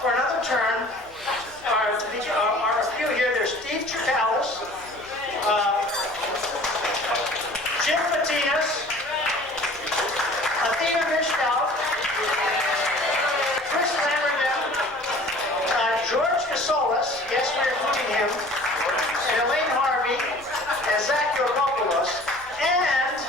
for another term are a few here. There's Steve Chikalis, Jim Patinas, Athena Mishkal, Chris Lamberton, George Kasolas, yes, we're including him, and Elaine Harvey, and Zach Georgopoulos. And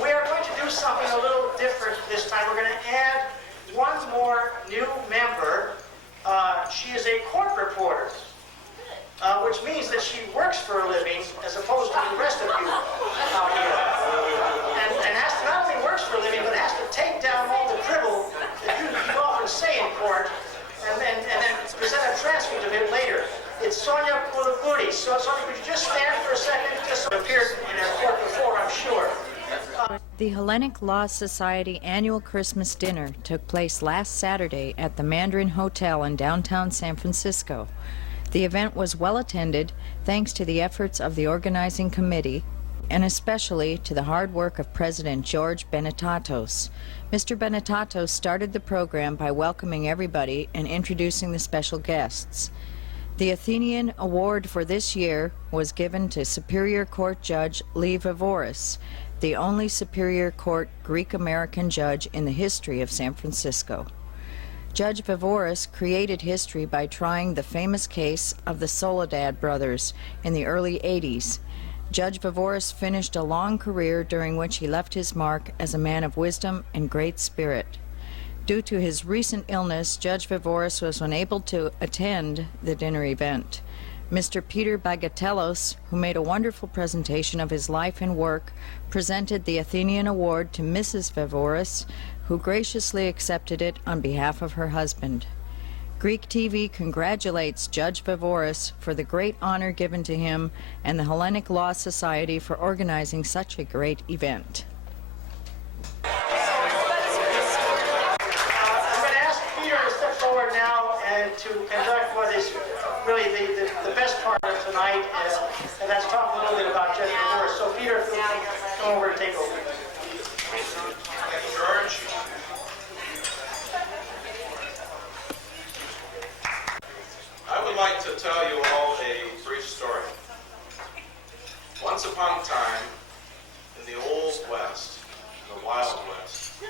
we are going to do something a little different this time. We're going to add one more new member. She is a court reporter, which means that she works for a living as opposed to the rest of you out here. And has to, not only works for a living, but has to take down all the dribble that you often say in court and then present a transcript of it later. It's Sonia Kulaguri. So Sonia, could you just stand for a second? Just appeared in our court before, I'm sure. The Hellenic Law Society annual Christmas dinner took place last Saturday at the Mandarin Hotel in downtown San Francisco. The event was well attended thanks to the efforts of the organizing committee and especially to the hard work of President George Benetatos. Mr. Benetatos started the program by welcoming everybody and introducing the special guests. The Athenian Award for this year was given to Superior Court Judge Lee Vivoris, the only Superior Court Greek-American judge in the history of San Francisco. Judge Vivoris created history by trying the famous case of the Soledad brothers in the early 80s. Judge Vivoris finished a long career during which he left his mark as a man of wisdom and great spirit. Due to his recent illness, Judge Vivoris was unable to attend the dinner event. Mr. Peter Bagatellos, who made a wonderful presentation of his life and work, presented the Athenian Award to Mrs. Vivoris, who graciously accepted it on behalf of her husband. Greek TV congratulates Judge Vivoris for the great honor given to him and the Hellenic Law Society for organizing such a great event. I'm going to ask Peter to step forward now and to conduct what is really the best part of tonight, and that's talk a little bit about Judge Vivoris. So Peter, if you'll come over and take over. Thank you, George. I would like to tell you all a brief story. Once upon a time, in the Old West, the Wild West,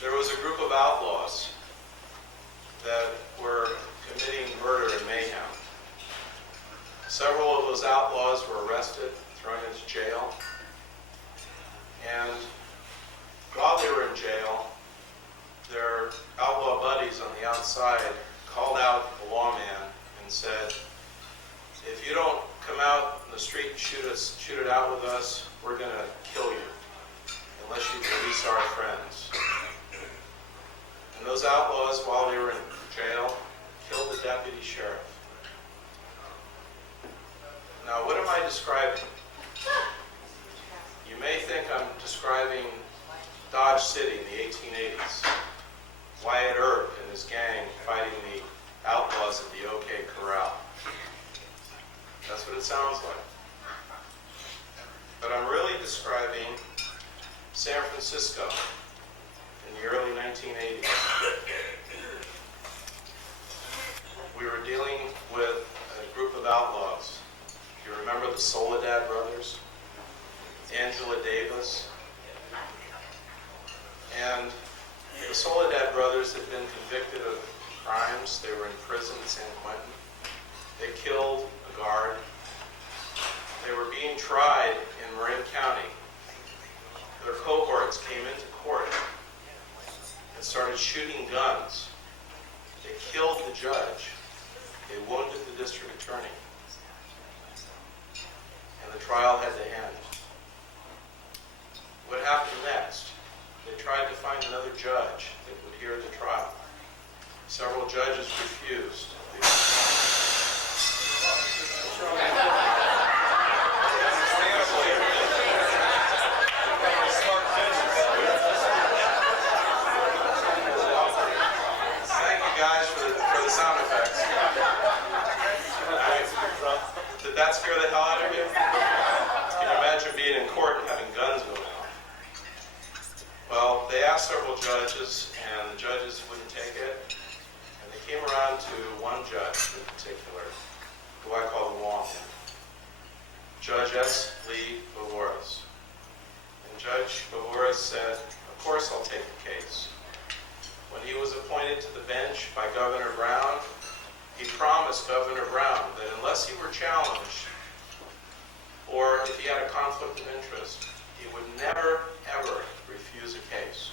there was a group of outlaws that were committing murder and mayhem. Several of those outlaws were arrested, thrown into jail, and while they were in jail, their outlaw buddies on the outside called out the lawman and said, if you don't come out in the street and shoot it out with us, we're going to kill you unless you release our friends. And those outlaws, while they were in jail, killed the deputy sheriff. Now, what am I describing? You may think I'm describing Dodge City in the 1880s. Wyatt Earp and his gang fighting the outlaws at the OK Corral. That's what it sounds like. But I'm really describing San Francisco in the early 1980s. We were dealing with a group of outlaws. You remember the Soledad brothers? Angela Davis. And the Soledad brothers had been convicted of crimes. They were in prison in San Quentin. They killed a guard. They were being tried in Marin County. Their cohorts came into court and started shooting guns. They killed the judge. They wounded the district attorney. And the trial had to end. What happened next? They tried to find another judge that would hear the trial. Several judges refused. Thank you guys for the sound effects. Did that scare the hell out of you? Can you imagine being in court and having guns going on? Well, they asked several judges, and the judges wouldn't take it. And on to one judge in particular, who I call the Wong. Judge S. Lee Bavoris. And Judge Bavoris said, "Of course I'll take the case." When he was appointed to the bench by Governor Brown, he promised Governor Brown that unless he were challenged, or if he had a conflict of interest, he would never, ever refuse a case.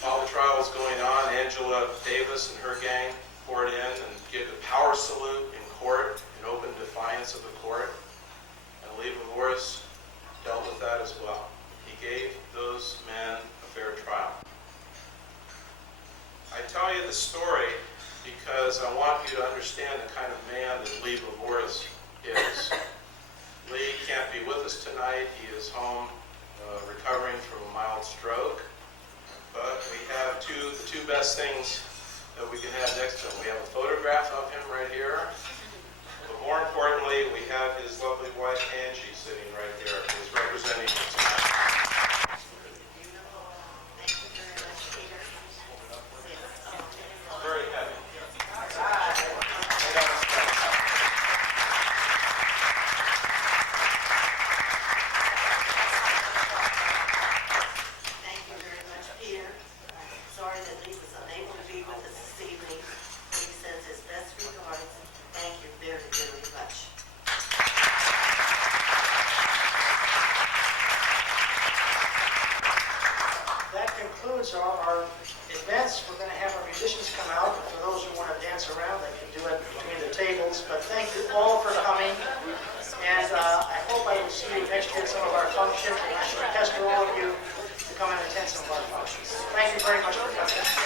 While the trial was going on, Angela Davis and her gang poured in and gave the power salute in court in open defiance of the court. And Lee Bavoris dealt with that as well. He gave those men a fair trial. I tell you the story because I want you to understand the kind of man that Lee Bavoris is. Lee can't be with us tonight. He is home recovering from a mild stroke. But we have the two best things that we can have next to him. We have a photograph of him right here. But more importantly, we have his lovely wife, Angie, sitting right there, who's representing him tonight. Very heavy. Our events. We're going to have our musicians come out. For those who want to dance around, they can do it between the tables. But thank you all for coming. And I hope I will see you next year at some of our functions. And I should pester all of you to come and attend some of our functions. Thank you very much for coming.